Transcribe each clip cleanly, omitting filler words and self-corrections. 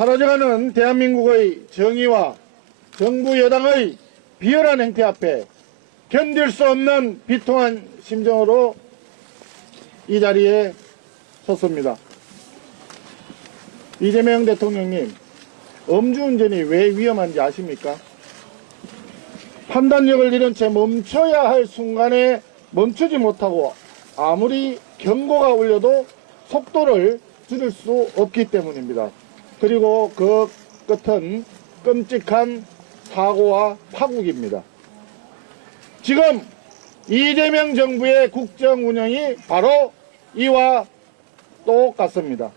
사라져가는 대한민국의 정의와 정부 여당의 비열한 행태 앞에 견딜 수 없는 비통한 심정으로 이 자리에 섰습니다. 이재명 대통령님, 음주운전이 왜 위험한지 아십니까? 판단력을 잃은 채 멈춰야 할 순간에 멈추지 못하고 아무리 경고가 울려도 속도를 줄일 수 없기 때문입니다. 그리고 그 끝은 끔찍한 사고와 파국입니다. 지금 이재명 정부의 국정 운영이 바로 이와 똑같습니다.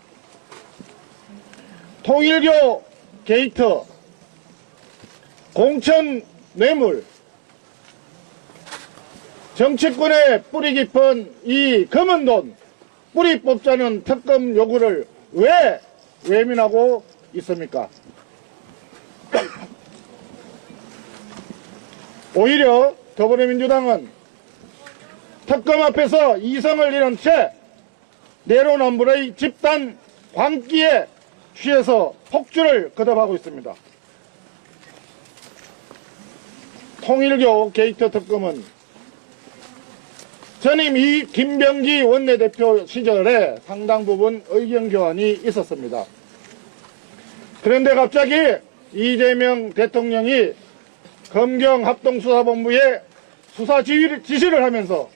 통일교 게이트, 공천 뇌물, 정치권의 뿌리 깊은 이 검은 돈, 뿌리 뽑자는 특검 요구를 왜 외면하고 있습니까? 오히려 더불어민주당은 특검 앞에서 이성을 잃은 채 내로남불의 집단 광기에 취해서 폭주를 거듭하고 있습니다. 통일교 게이트 특검은 전임 김병기 원내대표 시절에 상당 부분 의견 교환이 있었습니다. 그런데 갑자기 이재명 대통령이 검경합동수사본부에 수사 지시를 하면서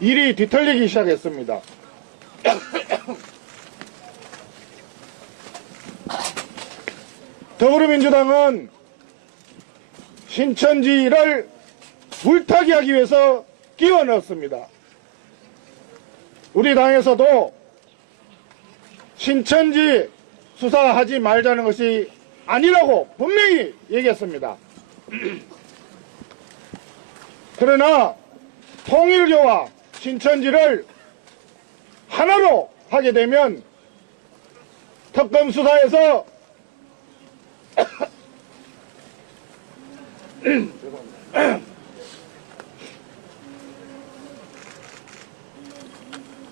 일이 뒤틀리기 시작했습니다. 더불어민주당은 신천지를 물타기 하기 위해서 끼워 넣었습니다. 우리 당에서도 신천지 수사하지 말자는 것이 아니라고 분명히 얘기했습니다. 그러나 통일교와 신천지를 하나로 하게 되면 특검 수사에서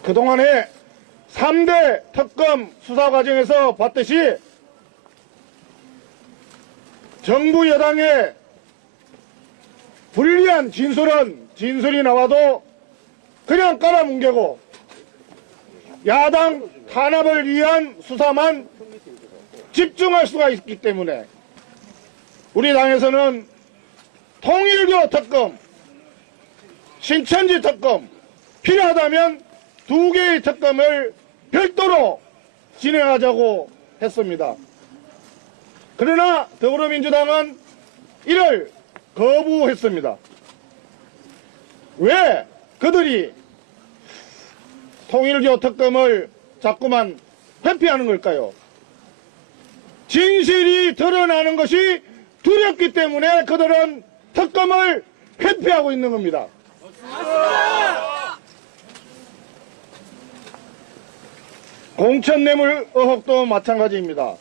그동안에 3대 특검 수사 과정에서 봤듯이 정부 여당의 불리한 진술이 나와도 그냥 깔아뭉개고 야당 탄압을 위한 수사만 집중할 수가 있기 때문에 우리 당에서는 통일교 특검, 신천지 특검, 필요하다면 2개의 특검을 별도로 진행하자고 했습니다. 그러나 더불어민주당은 이를 거부했습니다. 왜 그들이 통일교 특검을 자꾸만 회피하는 걸까요? 진실이 드러나는 것이 두렵기 때문에 그들은 특검을 회피하고 있는 겁니다. 공천뇌물 의혹도 마찬가지입니다.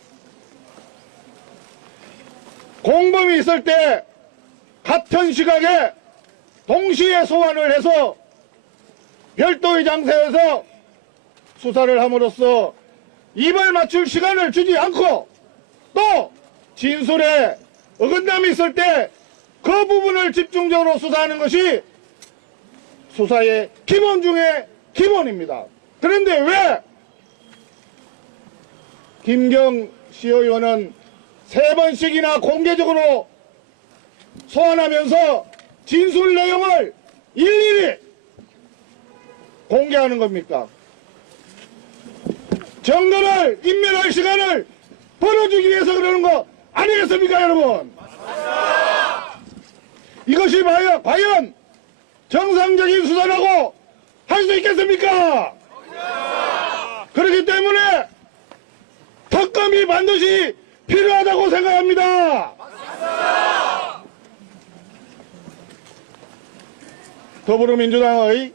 공범이 있을 때 같은 시각에 동시에 소환을 해서 별도의 장소에서 수사를 함으로써 입을 맞출 시간을 주지 않고 또 진술에 어긋남이 있을 때 그 부분을 집중적으로 수사하는 것이 수사의 기본 중에 기본입니다. 그런데 왜 김경시 의원은 3번씩이나 공개적으로 소환하면서 진술 내용을 일일이 공개하는 겁니까? 증거를 인멸할 시간을 벌어주기 위해서 그러는 거 아니겠습니까, 여러분? 이것이 과연 정상적인 수사라고 할 수 있겠습니까? 그렇기 때문에 특검이 반드시 필요하다고 생각합니다. 더불어민주당의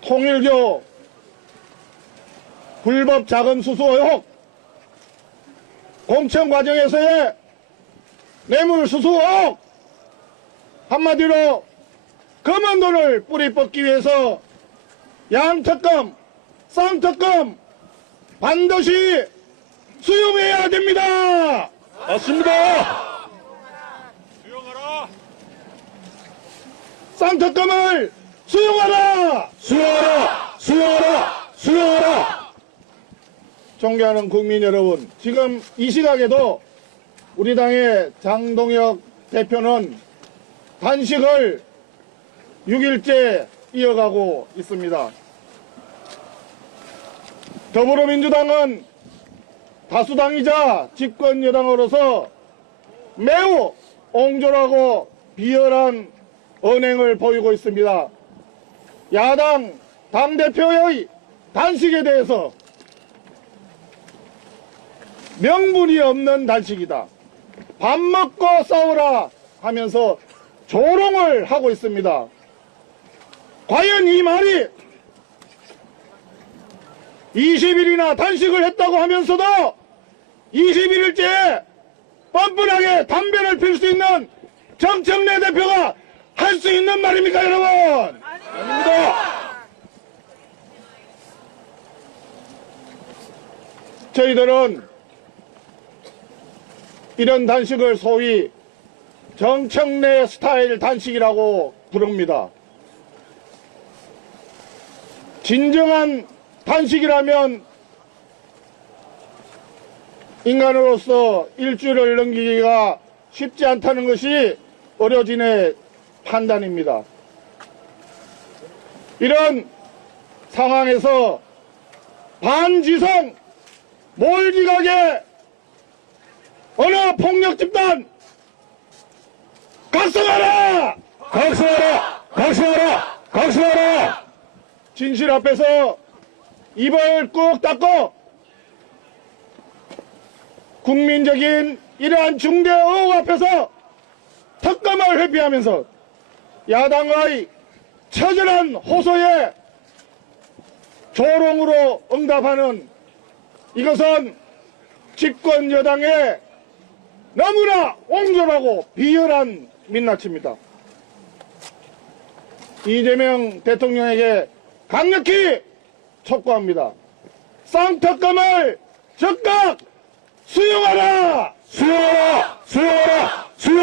통일교 불법 자금 수수 의혹, 공천 과정에서의 뇌물 수수 의혹, 한마디로 검은 돈을 뿌리 뽑기 위해서 양특검, 쌍특검, 반드시 수용해야 됩니다. 맞습니다. 쌍특검을 수용하라! 수용하라! 수용하라! 수용하라! 존경하는 국민 여러분, 지금 이 시각에도 우리 당의 장동혁 대표는 단식을 6일째 이어가고 있습니다. 더불어민주당은 다수당이자 집권 여당으로서 매우 옹졸하고 비열한 언행을 보이고 있습니다. 야당 당대표의 단식에 대해서 명분이 없는 단식이다. 밥 먹고 싸우라 하면서 조롱을 하고 있습니다. 과연 이 말이 20일이나 단식을 했다고 하면서도 21일째 뻔뻔하게 담배를 필 수 있는 정청래 대표가 할 수 있는 말입니까, 여러분? 아닙니다. 저희들은 이런 단식을 소위 정청래 스타일 단식이라고 부릅니다. 진정한 단식이라면 인간으로서 일주일을 넘기기가 쉽지 않다는 것이 어려진의 판단입니다. 이런 상황에서 반지성 몰지각의 어느 폭력 집단 각성하라! 각성하라! 각성하라! 각성하라! 진실 앞에서 입을 꾹 닫고 국민적인 이러한 중대 의혹 앞에서 특검을 회피하면서 야당의 처절한 호소에 조롱으로 응답하는 이것은 집권 여당의 너무나 옹졸하고 비열한 민낯입니다. 이재명 대통령에게 강력히 촉구합니다. 쌍특검을 즉각 수용하라! 수용하라! 수용하라! 수용!